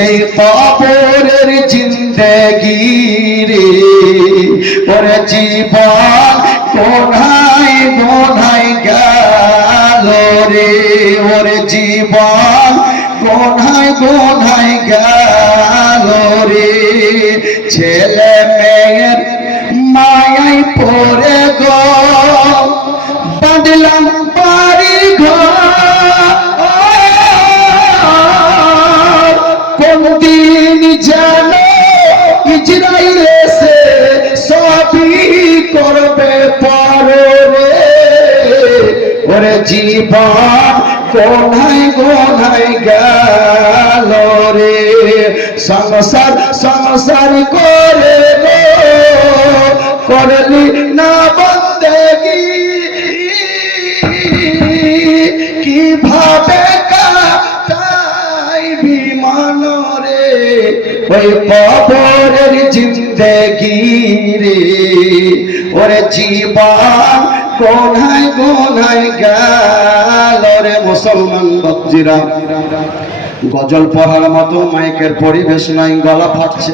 সেই কবরের জিন্দেগি রে ওরে জীবন কোনায় কোনায় গেল রে ওরে জীবন কোনায় কোনায় গেল রে ছেলে মেয়ের মায়ায় পড়ে গো বাঁধলাম বাড়ি ঘর কোন দিন যেন ইজরাইল এসে সবই করবে পারো রে ওরে জীবন কোনায় কোনায় গেল রে সংসার সংসার করে করলি না বন্দেগি কিভাবে কাটাই বিমান রে ওই কবরের জিন্দেগি রে ওরে জীবন কোনায় কোনায় গেল রে মুসলমান বাপজিরা গজল পড়ার মতো মাইকের পরিবেশ নাই গলা ফাটছে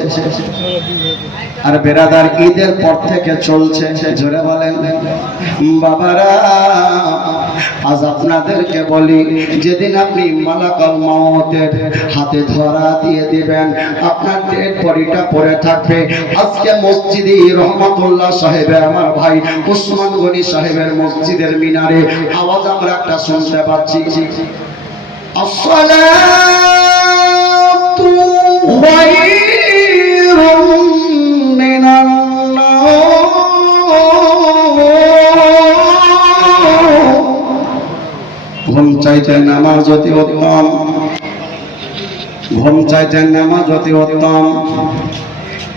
আর বেরাদার ঈদের পর থেকে চলছে জোরে বলেন বাবারা আজ আপনাদেরকে বলি যেদিন আপনি মালাকুল মউতের হাতে ধরা দিয়ে দিবেন আপনার ডেড বডিটা পড়ে থাকবে আজকে মসজিদে রহমাতুল্লাহ সাহেবের আমার ভাই ওসমান গনি সাহেবের মসজিদের মিনারে আওয়াজ আমরা একটা শুনতে পাচ্ছি আসসালাতু খায়রুম মিনান নাওম ঘুম চাইতে নামাজ অতি উত্তম ঘুম চাইতে নামাজ অতি উত্তম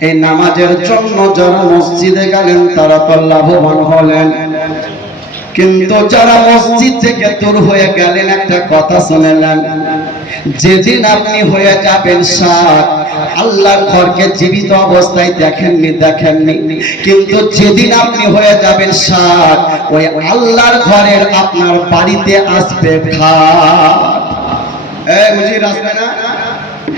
এই নামাজের জন্য যারা মসজিদে গেলেন তারা তো লাভবান হলেন কিন্তু যারা মসজিদ থেকে দূর হয়ে গেলেন একটা কথা শুনলেন যেদিন আপনি হয়ে যাবেন সাত আল্লাহর ঘরকে জীবিত অবস্থায় দেখেননি কিন্তু যেদিন আপনি হয়ে যাবেন সাত ওই আল্লাহর ঘরের আপনার বাড়িতে আসবে খাট এই বুঝি আসবে না